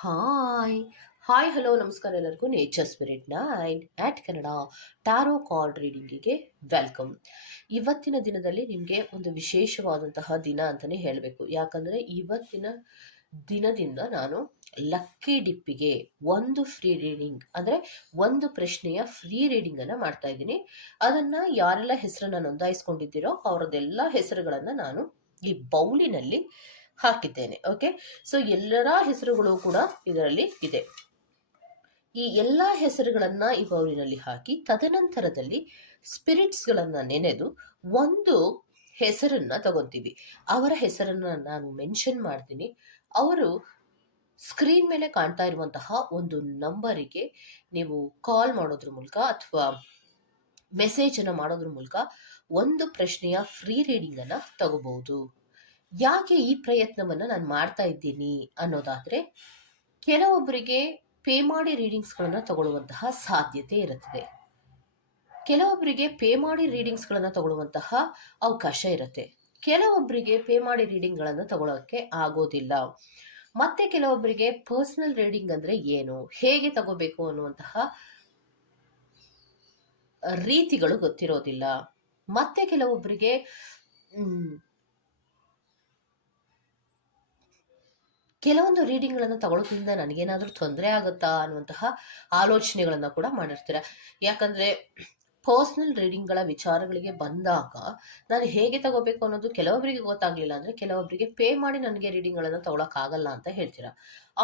Hi hi hello ನಮಸ್ಕಾರ ಎಲ್ಲರಿಗೂ. Nature spirit nine at Kannada tarot card ರೀಡಿಂಗಿಗೆ welcome ಇವತ್ತಿನ ದಿನದಲ್ಲಿ ನಿಮಗೆ ಒಂದು ವಿಶೇಷವಾದಂತಹ ದಿನ ಅಂತಲೇ ಹೇಳಬೇಕು. ಯಾಕಂದರೆ ಇವತ್ತಿನ ದಿನದಿಂದ ನಾನು ಲಕ್ಕಿ ಡಿಪ್ಪಿಗೆ ಒಂದು ಫ್ರೀ ರೀಡಿಂಗ್ ಅಂದರೆ ಒಂದು ಪ್ರಶ್ನೆಯ ಫ್ರೀ ರೀಡಿಂಗನ್ನು ಮಾಡ್ತಾ ಇದ್ದೀನಿ. ಅದನ್ನು ಯಾರೆಲ್ಲ ಹೆಸರನ್ನು ನೋಂದಾಯಿಸ್ಕೊಂಡಿದ್ದೀರೋ ಅವರದೆಲ್ಲ ಹೆಸರುಗಳನ್ನು ನಾನು ಈ ಬೌಲಿನಲ್ಲಿ ಹಾಕಿದ್ದೇನೆ ಓಕೆ ಸೊ ಎಲ್ಲರ ಹೆಸರುಗಳು ಕೂಡ ಇದರಲ್ಲಿ ಇದೆ. ಈ ಎಲ್ಲ ಹೆಸರುಗಳನ್ನ ಈ ಬೌಲಿನಲ್ಲಿ ಹಾಕಿ, ತದನಂತರದಲ್ಲಿ ಸ್ಪಿರಿಟ್ಸ್ಗಳನ್ನ ನೆನೆದು ಒಂದು ಹೆಸರನ್ನ ತಗೊಂತೀವಿ. ಅವರ ಹೆಸರನ್ನ ನಾನು ಮೆನ್ಷನ್ ಮಾಡ್ತೀನಿ. ಅವರು ಸ್ಕ್ರೀನ್ ಮೇಲೆ ಕಾಣ್ತಾ ಇರುವಂತಹ ಒಂದು ನಂಬರಿಗೆ ನೀವು ಕಾಲ್ ಮಾಡೋದ್ರ ಮೂಲಕ ಅಥವಾ ಮೆಸೇಜನ್ನು ಮಾಡೋದ್ರ ಮೂಲಕ ಒಂದು ಪ್ರಶ್ನೆಯ ಫ್ರೀ ರೀಡಿಂಗನ್ನು ತಗೋಬಹುದು. ಯಾಕೆ ಈ ಪ್ರಯತ್ನವನ್ನು ನಾನು ಮಾಡ್ತಾ ಇದ್ದೀನಿ ಅನ್ನೋದಾದರೆ ಕೆಲವೊಬ್ಬರಿಗೆ ಪೇ ಮಾಡಿ ರೀಡಿಂಗ್ಸ್ಗಳನ್ನು ತಗೊಳ್ಳುವಂತಹ ಸಾಧ್ಯತೆ ಇರುತ್ತದೆ ಕೆಲವೊಬ್ಬರಿಗೆ ಪೇ ಮಾಡಿ ರೀಡಿಂಗ್ಸ್ಗಳನ್ನು ತಗೊಳ್ಳುವಂತಹ ಅವಕಾಶ ಇರುತ್ತೆ. ಕೆಲವೊಬ್ಬರಿಗೆ ಪೇ ಮಾಡಿ ರೀಡಿಂಗ್ಗಳನ್ನು ತಗೊಳ್ಳೋಕ್ಕೆ ಆಗೋದಿಲ್ಲ. ಮತ್ತೆ ಕೆಲವೊಬ್ಬರಿಗೆ ಪರ್ಸನಲ್ ರೀಡಿಂಗ್ ಅಂದರೆ ಏನು? ಹೇಗೆ ತಗೋಬೇಕು ಅನ್ನುವಂತಹ ರೀತಿಗಳು ಗೊತ್ತಿರೋದಿಲ್ಲ. ಮತ್ತೆ ಕೆಲವೊಬ್ಬರಿಗೆ ಕೆಲವೊಂದು ರೀಡಿಂಗ್ಗಳನ್ನು ತಗೊಳ್ಳೋದ್ರಿಂದ ನನಗೇನಾದರೂ ತೊಂದರೆ ಆಗುತ್ತಾ ಅನ್ನುವಂತಹ ಆಲೋಚನೆಗಳನ್ನು ಕೂಡ ಮಾಡಿರ್ತೀರ. ಯಾಕಂದರೆ ಪರ್ಸ್ನಲ್ ರೀಡಿಂಗ್ಗಳ ವಿಚಾರಗಳಿಗೆ ಬಂದಾಗ ನಾನು ಹೇಗೆ ತಗೋಬೇಕು ಅನ್ನೋದು ಕೆಲವೊಬ್ಬರಿಗೆ ಗೊತ್ತಾಗ್ಲಿಲ್ಲ ಅಂದರೆ ಕೆಲವೊಬ್ಬರಿಗೆ ಪೇ ಮಾಡಿ ನನಗೆ ರೀಡಿಂಗ್ಗಳನ್ನು ತಗೊಳಕ್ಕಾಗಲ್ಲ ಅಂತ ಹೇಳ್ತೀರಾ?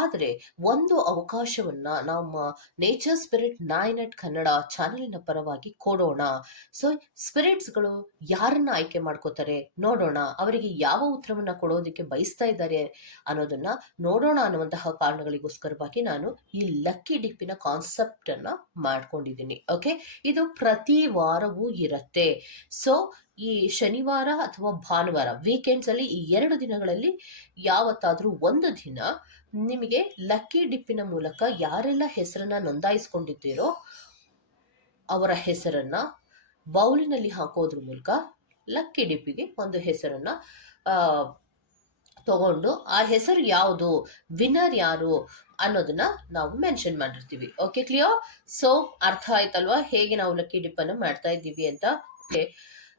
ಆದರೆ ಒಂದು ಅವಕಾಶವನ್ನು ನಮ್ಮ nature spirit nine at Kannada ಚಾನೆಲಿನ ಪರವಾಗಿ ಕೊಡೋಣ. ಸೊ ಸ್ಪಿರಿಟ್ಸ್ಗಳು ಯಾರನ್ನ ಆಯ್ಕೆ ಮಾಡ್ಕೋತಾರೆ ನೋಡೋಣ. ಅವರಿಗೆ ಯಾವ ಉತ್ತರವನ್ನು ಕೊಡೋದಕ್ಕೆ ಬಯಸ್ತಾ ಇದ್ದಾರೆ ಅನ್ನೋದನ್ನ ನೋಡೋಣ ಅನ್ನುವಂತಹ ಕಾರಣಗಳಿಗೋಸ್ಕರವಾಗಿ ನಾನು ಈ ಲಕ್ಕಿ ಡಿಪ್ಪಿನ ಕಾನ್ಸೆಪ್ಟ್ ಅನ್ನ ಮಾಡ್ಕೊಂಡಿದ್ದೀನಿ. ಓಕೆ ಇದು ಪ್ರತಿ ವಾರವೂ ಇರುತ್ತೆ. ಸೊ ಈ ಶನಿವಾರ ಅಥವಾ ಭಾನುವಾರ ವೀಕೆಂಡ್ಸ್ ಅಲ್ಲಿ ಈ ಎರಡು ದಿನಗಳಲ್ಲಿ ಯಾವತ್ತಾದ್ರೂ ಒಂದು ದಿನ ನಿಮಗೆ ಲಕ್ಕಿ ಡಿಪ್ಪಿನ ಮೂಲಕ ಯಾರೆಲ್ಲ ಹೆಸರನ್ನ ನೋಂದಾಯಿಸ್ಕೊಂಡಿದ್ದೀರೋ ಅವರ ಹೆಸರನ್ನ ಬೌಲಿನಲ್ಲಿ ಹಾಕೋದ್ರ ಮೂಲಕ ಲಕ್ಕಿ ಡಿಪ್ಪಿಗೆ ಒಂದು ಹೆಸರನ್ನ ಆ, ತಗೊಂಡು ಆ ಹೆಸರು ಯಾವುದು, ವಿನ್ನರ್ ಯಾರು ಅನ್ನೋದನ್ನ ನಾವು ಮೆನ್ಷನ್ ಮಾಡಿರ್ತೀವಿ. ಓಕೆ ಕ್ಲಿಯರ್ ಸೊ ಅರ್ಥ ಆಯ್ತಲ್ವಾ? ಹೇಗೆ ನಾವು ಲಕ್ಕಿ ಡಿಪ್ ಅನ್ನು ಮಾಡ್ತಾ ಇದ್ದೀವಿ ಅಂತ?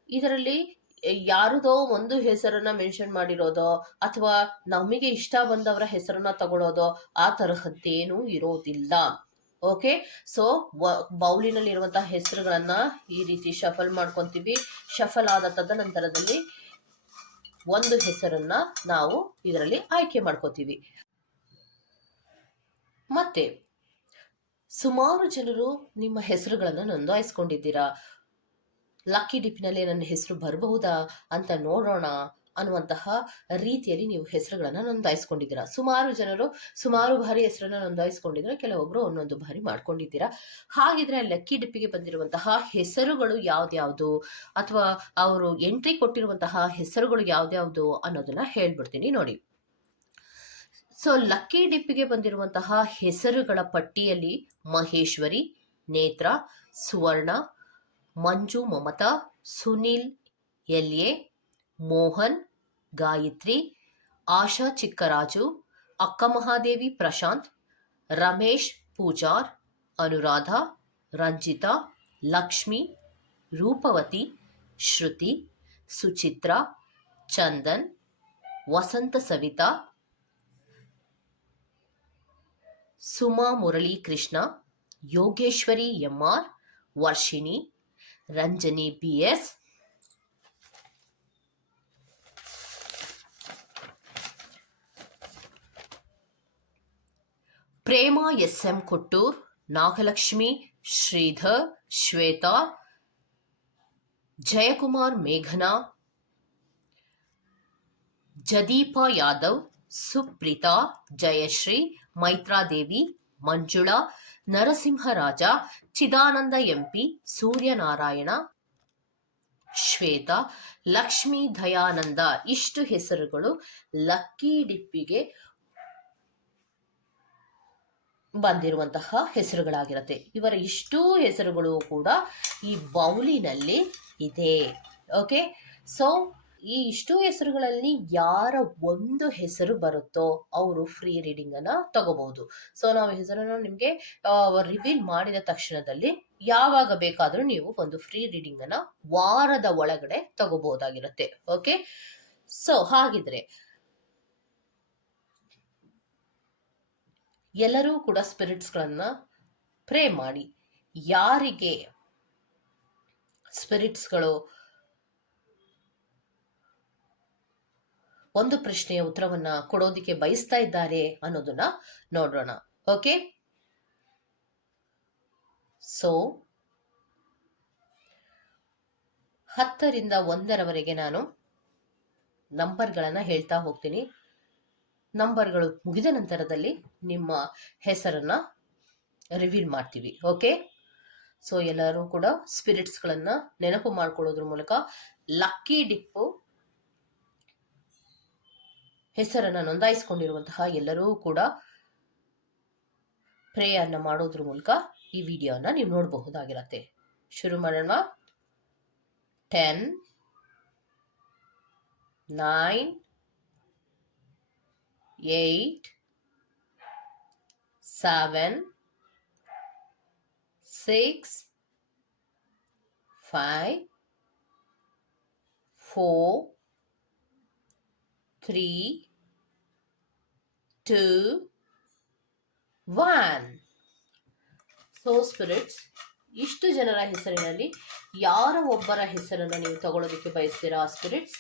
ಇದರಲ್ಲಿ ಯಾರದೋ ಒಂದು ಹೆಸರನ್ನ ಮೆನ್ಷನ್ ಮಾಡಿರೋದೋ, ಅಥವಾ ನಮಗೆ ಇಷ್ಟ ಬಂದವರ ಹೆಸರನ್ನ ತಗೊಳೋದೋ, ಆ ತರಹದ್ದೇನೂ ಇರೋದಿಲ್ಲ. ಓಕೆ ಸೊ ಬೌಲಿನಲ್ಲಿರುವಂತಹ ಹೆಸರುಗಳನ್ನ ಈ ರೀತಿ ಶಫಲ್ ಮಾಡ್ಕೊಂತೀವಿ. ಶಫಲ್ ಆದ ತದನಂತರದಲ್ಲಿ ಒಂದು ಹೆಸರನ್ನ ನಾವು ಇದರಲ್ಲಿ ಆಯ್ಕೆ ಮಾಡ್ಕೋತೀವಿ. ಮತ್ತೆ, ಸುಮಾರು ಜನರು ನಿಮ್ಮ ಹೆಸರುಗಳನ್ನು ನೋಂದಾಯಿಸ್ಕೊಂಡಿದ್ದೀರಾ? ಲಕ್ಕಿ ಡಿಪ್ನಲ್ಲಿ ನನ್ನ ಹೆಸರು ಬರಬಹುದಾ ಅಂತ ನೋಡೋಣ. ಅನ್ನುವಂತಹ ರೀತಿಯಲ್ಲಿ ನೀವು ಹೆಸರುಗಳನ್ನು ನೋಂದಾಯಿಸ್ಕೊಂಡಿದ್ದೀರಾ. ಸುಮಾರು ಜನರು ಸುಮಾರು ಬಾರಿ ಹೆಸರನ್ನ ನೋಂದಾಯಿಸ್ಕೊಂಡಿದ್ರೆ ಕೆಲವೊಬ್ರು ಒಂದೊಂದು ಬಾರಿ ಮಾಡ್ಕೊಂಡಿದ್ದೀರಾ. ಹಾಗಿದ್ರೆ ಲಕ್ಕಿ ಡಿಪ್ಪಿಗೆ ಬಂದಿರುವಂತಹ ಹೆಸರುಗಳು ಯಾವ್ದ್ಯಾವ್ದು? ಅಥವಾ ಅವರು ಎಂಟ್ರಿ ಕೊಟ್ಟಿರುವಂತಹ ಹೆಸರುಗಳು ಯಾವ್ದ್ಯಾವ್ದು ಅನ್ನೋದನ್ನ ಹೇಳ್ಬಿಡ್ತೀನಿ ನೋಡಿ. ಸೊ, ಲಕ್ಕಿ ಡಿಪ್ಪಿಗೆ ಬಂದಿರುವಂತಹ ಹೆಸರುಗಳ ಪಟ್ಟಿಯಲ್ಲಿ ಮಹೇಶ್ವರಿ, ನೇತ್ರ, ಸುವರ್ಣ, ಮಂಜು, Mamata, Sunil ಎಲ್ಎ Mohan, Gayatri, Asha Chikkaraju, Akka Mahadevi Prashant, Ramesh Pujar, Anuradha, Ranjitha, Lakshmi, Roopavathi, Shruti, Suchitra, Chandan, Vasantha Savitha, Suma Murali Krishna Yogeshwari MR Varshini, Ranjani B S Prema S M Kottur, Nagalakshmi, Sridhar, Shweta, Jayakumar ಮೇಘನಾ, Jadeepa Yadav, Supreetha, Jayashree, Maitradevi, Manjula, Narasimharaja, Chidananda MP, Suryanarayana, Shweta, Lakshmi Dayananda ಇಷ್ಟು ಹೆಸರುಗಳು lucky ಡಿಪ್ಪಿಗೆ ಬಂದಿರುವಂತಹ ಹೆಸರುಗಳಾಗಿರುತ್ತೆ. ಇವರ ಇಷ್ಟೂ ಹೆಸರುಗಳು ಕೂಡ ಈ ಬೌಲಿನಲ್ಲಿ ಇದೆ. ಓಕೆ? ಸೊ ಈ ಇಷ್ಟು ಹೆಸರುಗಳಲ್ಲಿ ಯಾರ ಒಂದು ಹೆಸರು ಬರುತ್ತೋ ಅವರು ಫ್ರೀ ರೀಡಿಂಗ್ ಅನ್ನ ತಗೋಬಹುದು. ಸೊ ನಾವು ಹೆಸರನ್ನು ನಿಮಗೆ ರಿವೀಲ್ ಮಾಡಿದ ತಕ್ಷಣದಲ್ಲಿ ಯಾವಾಗ ಬೇಕಾದರೂ ನೀವು ಒಂದು ಫ್ರೀ ರೀಡಿಂಗ್ ಅನ್ನ ವಾರದ ಒಳಗಡೆ ತಗೋಬಹುದಾಗಿರುತ್ತೆ. ಓಕೆ ಸೊ ಹಾಗಿದ್ರೆ ಎಲ್ಲರೂ ಕೂಡ ಸ್ಪಿರಿಟ್ಸ್ಗಳನ್ನ ಪ್ರೇ ಮಾಡಿ. ಯಾರಿಗೆ ಸ್ಪಿರಿಟ್ಸ್ಗಳು ಒಂದು ಪ್ರಶ್ನೆಯ ಉತ್ತರವನ್ನ ಕೊಡೋದಿಕ್ಕೆ ಬಯಸ್ತಾ ಇದ್ದಾರೆ ಅನ್ನೋದನ್ನ ನೋಡೋಣ. ಓಕೆ? ಸೊ ಹತ್ತರಿಂದ ಒಂದರವರೆಗೆ ನಾನು ನಂಬರ್ಗಳನ್ನ ಹೇಳ್ತಾ ಹೋಗ್ತೀನಿ. ನಂಬರ್ಗಳು ಮುಗಿದ ನಂತರದಲ್ಲಿ ನಿಮ್ಮ ಹೆಸರನ್ನ ರಿವೀಲ್ ಮಾಡ್ತೀವಿ ಓಕೆ ಸೊ ಎಲ್ಲರೂ ಕೂಡ ಸ್ಪಿರಿಟ್ಸ್ಗಳನ್ನು ನೆನಪು ಮಾಡ್ಕೊಳ್ಳೋದ್ರ ಮೂಲಕ ಲಕ್ಕಿ ಡಿಪ್ಪು ಹೆಸರನ್ನು ನೋಂದಾಯಿಸಿಕೊಂಡಿರುವಂತಹ ಎಲ್ಲರೂ ಕೂಡ ಪ್ರೇಯರ್ನ ಮಾಡೋದ್ರ ಮೂಲಕ ಈ ವಿಡಿಯೋನ ನೀವು ನೋಡಬಹುದಾಗಿರತ್ತೆ. ಶುರು ಮಾಡೋಣ. Ten nine eight seven six five four three two, one. So spirits ಇಷ್ಟು ಜನರ ಹೆಸರಿನಲ್ಲಿ ಯಾರ ಒಬ್ಬರ ಹೆಸರನ್ನು ನೀವು ತಗೊಳ್ಳೋದಕ್ಕೆ ಬಯಸ್ತೀರಾ ಸ್ಪಿರಿಟ್ಸ್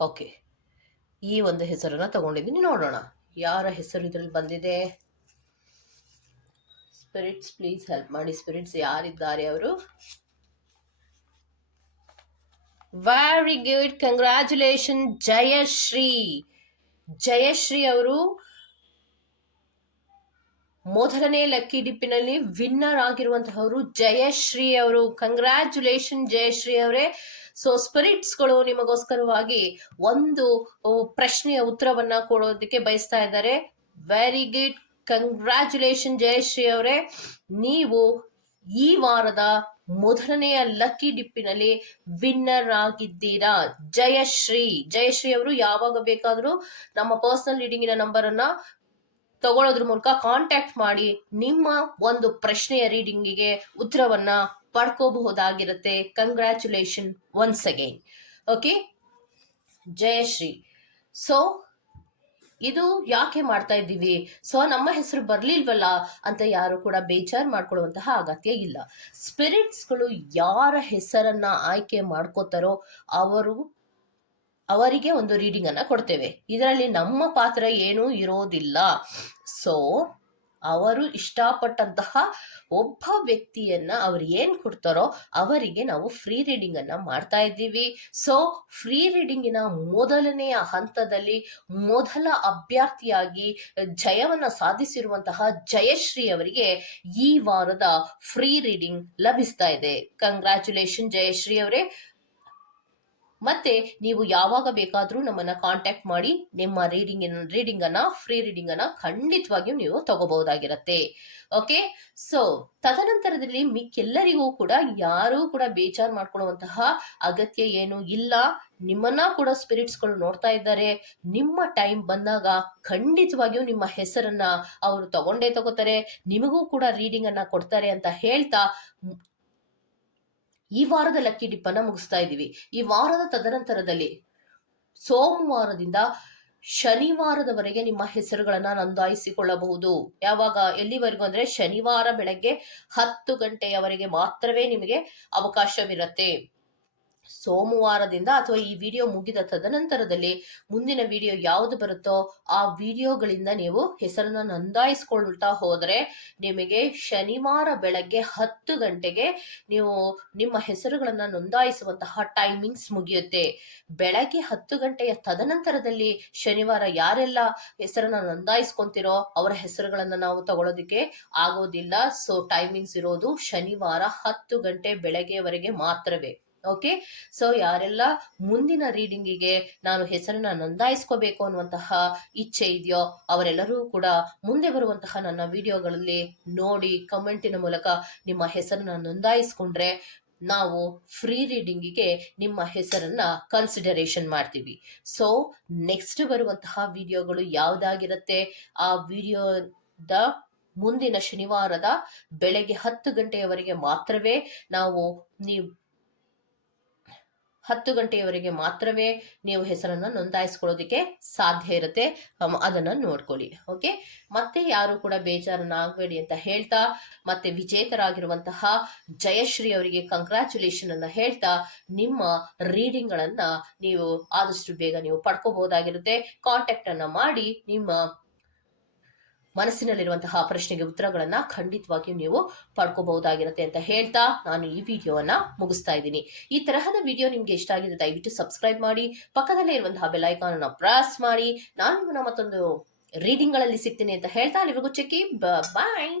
ಓಕೆ. ಈ ಒಂದು ಹೆಸರನ್ನು ತಗೊಂಡಿದ್ದೀನಿ. ನೋಡೋಣ. ಯಾರ ಹೆಸರು ಇದರಲ್ಲಿ ಬಂದಿದೆ? ಸ್ಪಿರಿಟ್ಸ್ ಪ್ಲೀಸ್ ಹೆಲ್ಪ್ ಮಾಡಿ. ಸ್ಪಿರಿಟ್ಸ್ ಯಾರಿದ್ದಾರೆ ಅವರು? Very good congratulation Jayashree Jayashree ಅವರು ಮೊದಲನೇ ಲಕ್ಕಿ ಡಿಪ್ಪಿನಲ್ಲಿ ವಿನ್ನರ್ ಆಗಿರುವಂತಹವರು ಜಯಶ್ರೀ ಅವರು. ಕಂಗ್ರ್ಯಾಚುಲೇಷನ್ ಜಯಶ್ರೀ ಅವರೇ. ಸೊ ಸ್ಪಿರಿಟ್ಸ್ಗಳು ನಿಮಗೋಸ್ಕರವಾಗಿ ಒಂದು ಪ್ರಶ್ನೆಯ ಉತ್ತರವನ್ನ ಕೊಡೋದಕ್ಕೆ ಬಯಸ್ತಾ ಇದ್ದಾರೆ. ವೆರಿ ಗುಡ್ ಕಂಗ್ರ್ಯಾಚುಲೇಷನ್ ಜಯಶ್ರೀ ಅವರೇ. ನೀವು ಈ ವಾರದ ಮೊದಲನೆಯ ಲಕ್ಕಿ ಡಿಪ್ಪಿನಲ್ಲಿ ವಿನ್ನರ್ ಆಗಿದ್ದೀರಾ? ಜಯಶ್ರೀ ಜಯಶ್ರೀ ಅವರು ಯಾವಾಗ ಬೇಕಾದರೂ ನಮ್ಮ ಪರ್ಸನಲ್ ರೀಡಿಂಗಿನ ನಂಬರ್ ಅನ್ನ ತಗೊಳ್ಳೋದ್ರ ಮೂಲಕ ಕಾಂಟ್ಯಾಕ್ಟ್ ಮಾಡಿ ನಿಮ್ಮ ಒಂದು ಪ್ರಶ್ನೆಯ ರೀಡಿಂಗಿಗೆ ಉತ್ತರವನ್ನ ಪಡ್ಕೋಬಹುದಾಗಿರುತ್ತೆ. Congratulation once again okay Jayashree. So ಇದು ಯಾಕೆ ಮಾಡ್ತಾ ಇದ್ದೀವಿ? ಸೊ ನಮ್ಮ ಹೆಸರು ಬರ್ಲಿಲ್ವಲ್ಲ ಅಂತ ಯಾರು ಕೂಡ ಬೇಜಾರ್ ಮಾಡ್ಕೊಳ್ಳುವಂತಹ ಅಗತ್ಯ ಇಲ್ಲ. ಸ್ಪಿರಿಟ್ಸ್ಗಳು ಯಾರ ಹೆಸರನ್ನ ಆಯ್ಕೆ ಮಾಡ್ಕೋತಾರೋ ಅವರು ಅವರಿಗೆ ಒಂದು ರೀಡಿಂಗ್ ಅನ್ನ ಕೊಡ್ತೇವೆ. ಇದರಲ್ಲಿ ನಮ್ಮ ಪಾತ್ರ ಏನೂ ಇರೋದಿಲ್ಲ. ಸೊ ಅವರು ಇಷ್ಟಪಟ್ಟಂತಹ ಒಬ್ಬ ವ್ಯಕ್ತಿಯನ್ನ ಅವ್ರು ಏನ್ ಕೊಡ್ತಾರೋ ಅವರಿಗೆ ನಾವು ಫ್ರೀ ರೀಡಿಂಗ್ ಅನ್ನ ಮಾಡ್ತಾ ಇದ್ದೀವಿ. ಸೊ ಫ್ರೀ ರೀಡಿಂಗಿನ ಮೊದಲನೆಯ ಹಂತದಲ್ಲಿ ಮೊದಲ ಅಭ್ಯರ್ಥಿಯಾಗಿ ಜಯವನ್ನ ಸಾಧಿಸಿರುವಂತಹ ಜಯಶ್ರೀ ಅವರಿಗೆ ಈ ವಾರದ ಫ್ರೀ ರೀಡಿಂಗ್ ಲಭಿಸ್ತಾ ಇದೆ. ಕಂಗ್ರ್ಯಾಚುಲೇಷನ್ ಜಯಶ್ರೀ ಅವರೇ. ಮತ್ತೆ ನೀವು ಯಾವಾಗ ಬೇಕಾದರೂ ನಮ್ಮನ್ನ ಕಾಂಟ್ಯಾಕ್ಟ್ ಮಾಡಿ ನಿಮ್ಮ ರೀಡಿಂಗ್ ರೀಡಿಂಗ್ ಅನ್ನ ಫ್ರೀ ರೀಡಿಂಗ್ ಅನ್ನ ಖಂಡಿತವಾಗಿಯೂ ನೀವು ತಗೋಬಹುದಾಗಿರತ್ತೆ. ಓಕೆ ಸೊ ತದನಂತರದಲ್ಲಿ ಮಿಕ್ಕೆಲ್ಲರಿಗೂ ಕೂಡ, ಯಾರೂ ಕೂಡ ಬೇಜಾರ್ ಮಾಡ್ಕೊಳ್ಳುವಂತಹ ಅಗತ್ಯ ಏನು ಇಲ್ಲ. ನಿಮ್ಮನ್ನ ಕೂಡ ಸ್ಪಿರಿಟ್ಸ್ಗಳು ನೋಡ್ತಾ ಇದ್ದಾರೆ. ನಿಮ್ಮ ಟೈಮ್ ಬಂದಾಗ ಖಂಡಿತವಾಗಿಯೂ ನಿಮ್ಮ ಹೆಸರನ್ನ ಅವರು ತಗೊಂಡೇ ತಗೋತಾರೆ. ನಿಮಗೂ ಕೂಡ ರೀಡಿಂಗ್ ಅನ್ನ ಕೊಡ್ತಾರೆ ಅಂತ ಹೇಳ್ತಾ ಈ ವಾರದ ಲಕ್ಕಿ ಡಿಪ್ ಅನ್ನ ಮುಗಿಸ್ತಾ ಇದ್ದೀವಿ. ಈ ವಾರದ ತದನಂತರದಲ್ಲಿ ಸೋಮವಾರದಿಂದ ಶನಿವಾರದವರೆಗೆ ನಿಮ್ಮ ಹೆಸರುಗಳನ್ನ ನೋಂದಾಯಿಸಿಕೊಳ್ಳಬಹುದು. ಯಾವಾಗ? ಎಲ್ಲಿವರೆಗೂ? ಅಂದ್ರೆ ಶನಿವಾರ ಬೆಳಗ್ಗೆ ಹತ್ತು ಗಂಟೆಯವರೆಗೆ ಮಾತ್ರವೇ ನಿಮಗೆ ಅವಕಾಶವಿರುತ್ತೆ. ಸೋಮವಾರದಿಂದ ಅಥವಾ ಈ ವಿಡಿಯೋ ಮುಗಿದ ತದನಂತರದಲ್ಲಿ ಮುಂದಿನ ವಿಡಿಯೋ ಯಾವುದು ಬರುತ್ತೋ ಆ ವಿಡಿಯೋಗಳಿಂದ ನೀವು ಹೆಸರನ್ನ ನೋಂದಾಯಿಸ್ಕೊಳ್ತಾ ಹೋದರೆ ನಿಮಗೆ ಶನಿವಾರ ಬೆಳಗ್ಗೆ ಹತ್ತು ಗಂಟೆಗೆ ನೀವು ನಿಮ್ಮ ಹೆಸರುಗಳನ್ನು ನೋಂದಾಯಿಸುವಂತಹ ಟೈಮಿಂಗ್ಸ್ ಮುಗಿಯುತ್ತೆ. ಬೆಳಗ್ಗೆ ಹತ್ತು ಗಂಟೆಯ ತದನಂತರದಲ್ಲಿ ಶನಿವಾರ ಯಾರೆಲ್ಲ ಹೆಸರನ್ನ ನೋಂದಾಯಿಸ್ಕೊಂತಿರೋ ಅವರ ಹೆಸರುಗಳನ್ನು ನಾವು ತಗೊಳ್ಳೋದಕ್ಕೆ ಆಗೋದಿಲ್ಲ. ಸೊ ಟೈಮಿಂಗ್ಸ್ ಇರೋದು ಶನಿವಾರ ಹತ್ತು ಗಂಟೆ ಬೆಳಗ್ಗೆವರೆಗೆ ಮಾತ್ರವೇ. ಓಕೆ ಸೊ ಯಾರೆಲ್ಲ ಮುಂದಿನ ರೀಡಿಂಗಿಗೆ ನಾನು ಹೆಸರನ್ನ ನೋಂದಾಯಿಸ್ಕೋಬೇಕು ಅನ್ನುವಂತಹ ಇಚ್ಛೆ ಇದೆಯೋ, ಅವರೆಲ್ಲರೂ ಕೂಡ ಮುಂದೆ ಬರುವಂತಹ ನನ್ನ ವಿಡಿಯೋಗಳಲ್ಲಿ ನೋಡಿ ಕಮೆಂಟಿನ ಮೂಲಕ ನಿಮ್ಮ ಹೆಸರನ್ನ ನೋಂದಾಯಿಸ್ಕೊಂಡ್ರೆ ನಾವು ಫ್ರೀ ರೀಡಿಂಗಿಗೆ ನಿಮ್ಮ ಹೆಸರನ್ನ ಕನ್ಸಿಡರೇಷನ್ ಮಾಡ್ತೀವಿ. ಸೊ ನೆಕ್ಸ್ಟ್ ಬರುವಂತಹ ವಿಡಿಯೋಗಳು ಯಾವುದಾಗಿರುತ್ತೆ? ಆ ವಿಡಿಯೋದ ಮುಂದಿನ ಶನಿವಾರದ ಬೆಳಗ್ಗೆ ಹತ್ತು ಗಂಟೆಯವರೆಗೆ ಮಾತ್ರವೇ ನಾವು ನೀವು ಹತ್ತು ಗಂಟೆಯವರೆಗೆ ಮಾತ್ರವೇ ನೀವು ಹೆಸರನ್ನು ನೋಂದಾಯಿಸ್ಕೊಳ್ಳೋದಕ್ಕೆ ಸಾಧ್ಯ ಇರುತ್ತೆ. ಅದನ್ನು ನೋಡ್ಕೊಳ್ಳಿ. ಓಕೆ ಮತ್ತೆ ಯಾರು ಕೂಡ ಬೇಜಾರನ್ನ ಅಂತ ಹೇಳ್ತಾ, ಮತ್ತೆ ವಿಜೇತರಾಗಿರುವಂತಹ ಜಯಶ್ರೀ ಅವರಿಗೆ ಕಂಗ್ರ್ಯಾಚುಲೇಷನ್ ಅನ್ನ ಹೇಳ್ತಾ, ನಿಮ್ಮ ರೀಡಿಂಗ್ ಗಳನ್ನ ನೀವು ಆದಷ್ಟು ಬೇಗ ನೀವು ಪಡ್ಕೋಬಹುದಾಗಿರುತ್ತೆ. ಕಾಂಟ್ಯಾಕ್ಟ್ ಅನ್ನ ಮಾಡಿ ನಿಮ್ಮ ಮನಸ್ಸಿನಲ್ಲಿರುವಂತಹ ಪ್ರಶ್ನೆಗೆ ಉತ್ತರಗಳನ್ನ ಖಂಡಿತವಾಗಿಯೂ ನೀವು ಪಡ್ಕೋಬಹುದಾಗಿರುತ್ತೆ ಅಂತ ಹೇಳ್ತಾ ನಾನು ಈ ವಿಡಿಯೋವನ್ನ ಮುಗಿಸ್ತಾ ಇದ್ದೀನಿ. ಈ ತರಹದ ವಿಡಿಯೋ ನಿಮ್ಗೆ ಇಷ್ಟ ಆಗಿದೆ ದಯವಿಟ್ಟು ಸಬ್ಸ್ಕ್ರೈಬ್ ಮಾಡಿ, ಪಕ್ಕದಲ್ಲೇ ಇರುವಂತಹ ಬೆಲ್ ಐಕಾನ್ ಅನ್ನ ಪ್ರೆಸ್ ಮಾಡಿ. ನಾನು ನಿಮ್ಮನ್ನ ಮತ್ತೊಂದು ರೀಡಿಂಗ್ಗಳಲ್ಲಿ ಸಿಗ್ತೀನಿ ಅಂತ ಹೇಳ್ತಾ, ಅಲ್ಲಿವರೆಗೂ ಚೆಕ್ಕಿ ಬಾಯ್